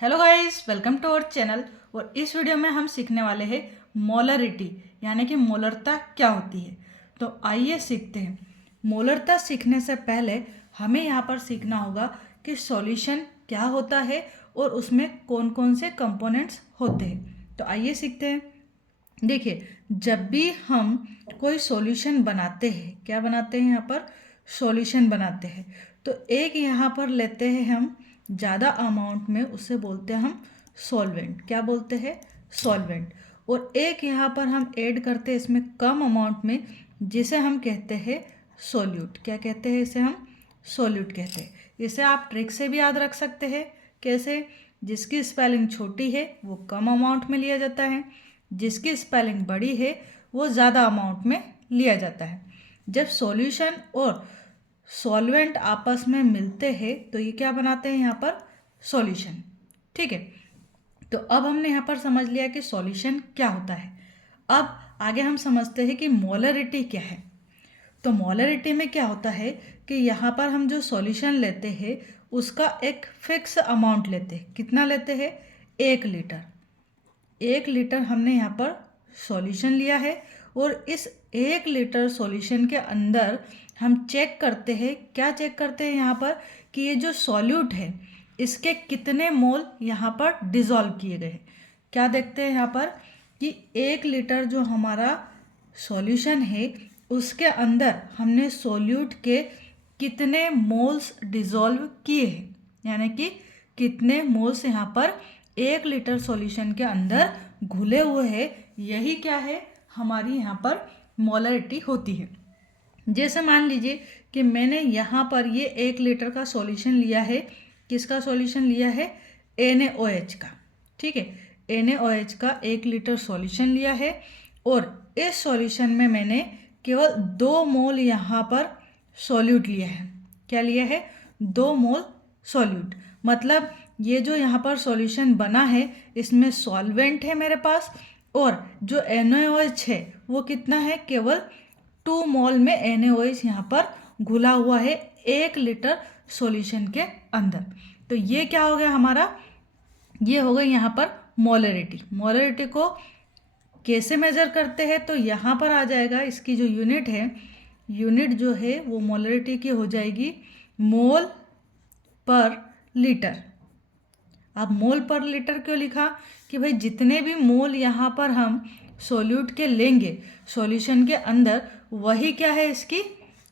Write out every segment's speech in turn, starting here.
Hello guys, welcome to our channel. और इस video में हम सीखने वाले हैं मोलरिटी, यानी कि मोलरता क्या होती है। तो आइए सीखते हैं। मोलरता सीखने से पहले हमें यहाँ पर सीखना होगा कि सॉल्यूशन क्या होता है और उसमें कौन कौन से कंपोनेंट्स होते हैं। तो आइए सीखते हैं। देखिए, जब भी हम कोई सॉल्यूशन बनाते हैं, क्या बनाते हैं यहाँ पर, सॉल्यूशन बनाते हैं, तो एक यहाँ पर लेते हैं हम ज़्यादा अमाउंट में, उससे बोलते हैं हम सॉल्वेंट। क्या बोलते हैं? सॉल्वेंट। और एक यहाँ पर हम ऐड करते हैं इसमें कम अमाउंट में, जिसे हम कहते हैं सोल्यूट। क्या कहते हैं इसे? हम सोल्यूट कहते हैं। इसे आप ट्रिक से भी याद रख सकते हैं। कैसे? जिसकी स्पेलिंग छोटी है वो कम अमाउंट में लिया जाता है, जिसकी स्पेलिंग बड़ी है वो ज़्यादा अमाउंट में लिया जाता है। जब सॉल्यूशन और सॉल्वेंट आपस में मिलते हैं तो ये क्या बनाते हैं यहाँ पर? सॉल्यूशन। ठीक है, तो अब हमने यहाँ पर समझ लिया कि सॉल्यूशन क्या होता है। अब आगे हम समझते हैं कि मोलरिटी क्या है। तो मोलरिटी में क्या होता है कि यहाँ पर हम जो सॉल्यूशन लेते हैं उसका एक फिक्स अमाउंट लेते हैं। कितना लेते हैं? 1 लीटर। 1 लीटर हमने यहाँ पर सॉल्यूशन लिया है और इस 1 लीटर सॉल्यूशन के अंदर हम चेक करते हैं। क्या चेक करते हैं यहाँ पर? कि ये जो सॉल्यूट है इसके कितने मोल यहाँ पर डिज़ोल्व किए गए हैं। क्या देखते हैं यहाँ पर कि 1 लीटर जो हमारा सॉल्यूशन है उसके अंदर हमने सॉल्यूट के कितने मोल्स डिज़ोल्व किए हैं, यानी कि कितने मोल्स यहाँ पर 1 लीटर सॉल्यूशन के अंदर घुले हुए हैं। यही क्या है? हमारी यहाँ पर मोलरिटी होती है। जैसे मान लीजिए कि मैंने यहाँ पर ये 1 लीटर का सॉल्यूशन लिया है। किसका सॉल्यूशन लिया है? NaOH का। ठीक है, NaOH का 1 लीटर सॉल्यूशन लिया है और इस सॉल्यूशन में मैंने केवल 2 मोल यहाँ पर सॉल्यूट लिया है। क्या लिया है? 2 मोल सॉल्यूट। मतलब ये जो यहाँ पर सॉल्यूशन बना है इसमें सॉल्वेंट है मेरे पास, और जो NaOH है वो कितना है? केवल 2 मोल में NaOH यहाँ पर घुला हुआ है 1 लीटर सॉल्यूशन के अंदर। तो ये क्या हो गया हमारा? ये हो गई यहाँ पर मोलरिटी। मोलरिटी को कैसे मेज़र करते हैं? तो यहाँ पर आ जाएगा इसकी जो यूनिट है, यूनिट जो है वो मोलरिटी की हो जाएगी मोल पर लीटर। अब मोल पर लीटर क्यों लिखा? कि भाई जितने भी मोल यहाँ पर हम सॉल्यूट के लेंगे सॉल्यूशन के अंदर, वही क्या है? इसकी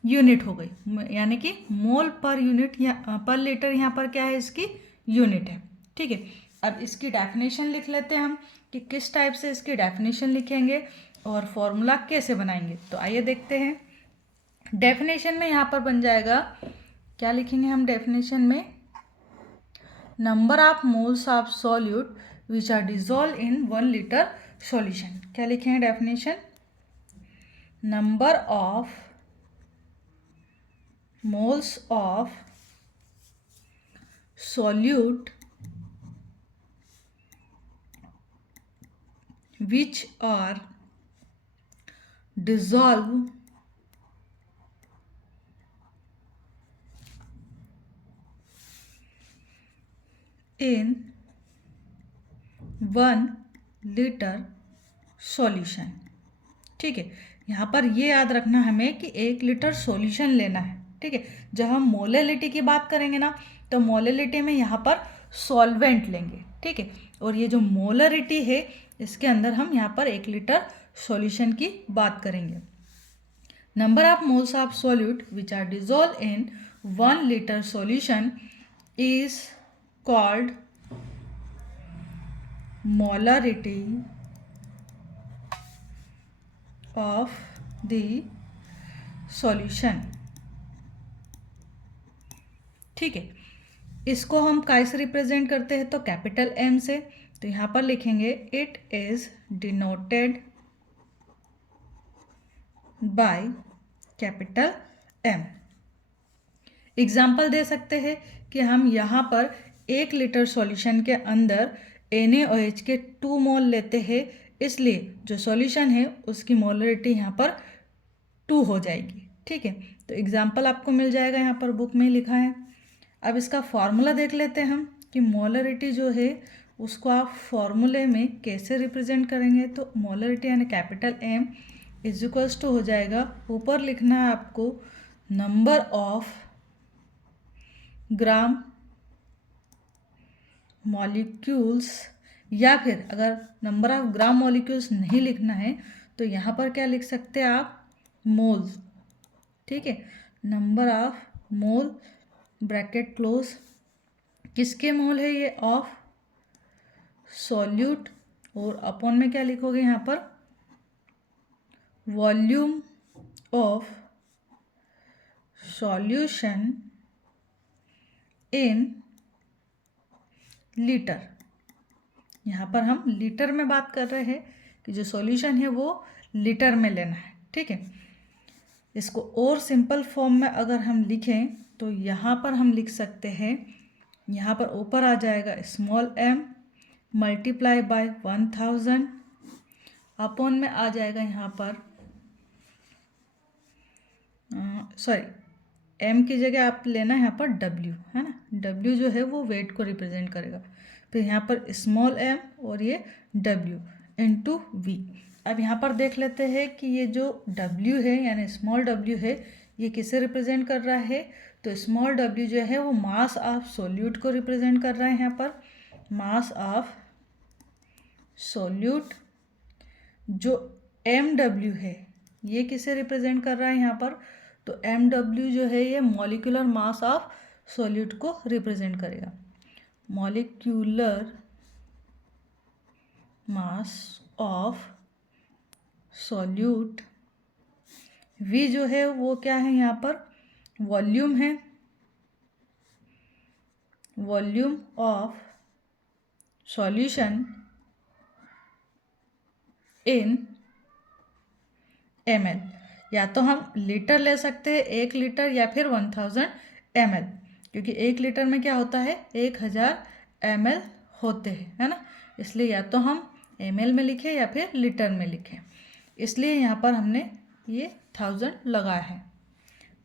यूनिट हो गई, यानी कि मोल पर यूनिट या पर लीटर यहाँ पर क्या है? इसकी यूनिट है। ठीक है, अब इसकी डेफिनेशन लिख लेते हैं हम कि किस टाइप से इसकी डेफिनेशन लिखेंगे और फॉर्मूला कैसे बनाएंगे। तो आइए देखते हैं। डेफिनेशन में यहाँ पर बन जाएगा, क्या लिखेंगे हम डेफिनेशन में? Number of moles of solute which are dissolve in 1 litre solution. क्या लिखेंगे definition? Number of moles of solute which are dissolved in 1 litre solution. ठीक है, यहाँ पर ये याद रखना हमें कि 1 लीटर सॉल्यूशन लेना है। ठीक है, जब हम मोलरिटी की बात करेंगे ना, तो मोलरिटी में यहाँ पर सॉल्वेंट लेंगे। ठीक है, और ये जो मोलरिटी है इसके अंदर हम यहाँ पर 1 लीटर सॉल्यूशन की बात करेंगे। Number of moles of solute which are dissolve in 1 litre solution is called molarity of the solution. ठीक है, इसको हम कैसे रिप्रेजेंट करते हैं? तो कैपिटल M से। तो यहाँ पर लिखेंगे it is denoted by capital M। Example दे सकते हैं कि हम यहाँ पर 1 लीटर सॉल्यूशन के अंदर NaOH के 2 मोल लेते हैं, इसलिए जो सॉल्यूशन है उसकी मोलरिटी यहाँ पर 2 हो जाएगी। ठीक है, तो एग्जाम्पल आपको मिल जाएगा, यहाँ पर बुक में लिखा है। अब इसका फॉर्मूला देख लेते हैं हम कि मोलरिटी जो है उसको आप फॉर्मूले में कैसे रिप्रेजेंट करेंगे। तो मोलरिटी यानी capital M is equals to हो जाएगा, ऊपर लिखना है आपको नंबर ऑफ ग्राम मॉलिक्यूल्स, या फिर अगर नंबर ऑफ ग्राम मॉलिक्यूल्स नहीं लिखना है तो यहाँ पर क्या लिख सकते हैं आप, मोल्स। ठीक है, number of mole bracket close, किसके मोल है ये, ऑफ सॉल्यूट, और अपॉन में क्या लिखोगे यहाँ पर, volume of solution in litre. यहाँ पर हम लीटर में बात कर रहे हैं कि जो सॉल्यूशन है वो लीटर में लेना है। ठीक है, इसको और सिंपल फॉर्म में अगर हम लिखें तो यहाँ पर हम लिख सकते हैं, यहाँ पर ऊपर आ जाएगा small m multiply by 1000, upon में आ जाएगा यहाँ पर m की जगह आप लेना है यहाँ पर w, है ना। w जो है वो वेट को रिप्रेजेंट करेगा, फिर यहाँ पर स्मॉल m और ये w इंटू v। अब यहाँ पर देख लेते हैं कि ये जो w है यानी स्मॉल w है ये किसे रिप्रेजेंट कर रहा है। तो स्मॉल w जो है वो मास ऑफ सोल्यूट को रिप्रेजेंट कर रहा है, यहाँ पर मास ऑफ सोल्यूट। जो mw है ये किसे रिप्रेजेंट कर रहा है यहाँ पर, तो mw जो है ये मॉलिक्यूलर मास ऑफ सोल्यूट को रिप्रेजेंट करेगा, molecular mass of solute. v जो है वो क्या है यहाँ पर, वॉल्यूम है, volume of solution in ml। या तो हम लीटर ले सकते हैं, 1 लीटर, या फिर 1000 ml, क्योंकि 1 लीटर में क्या होता है 1000 ml होते हैं, है ना। इसलिए या तो हम ml में लिखें या फिर लीटर में लिखें, इसलिए यहाँ पर हमने ये 1000 लगाया है।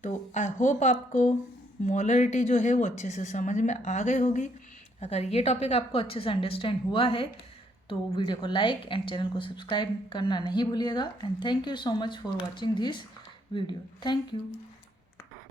तो आई होप आपको मोलरिटी जो है वो अच्छे से समझ में आ गई होगी। अगर ये टॉपिक आपको अच्छे से अंडरस्टैंड हुआ है तो वीडियो को लाइक एंड चैनल को सब्सक्राइब करना नहीं भूलिएगा। And thank you so much for watching this video. Thank you.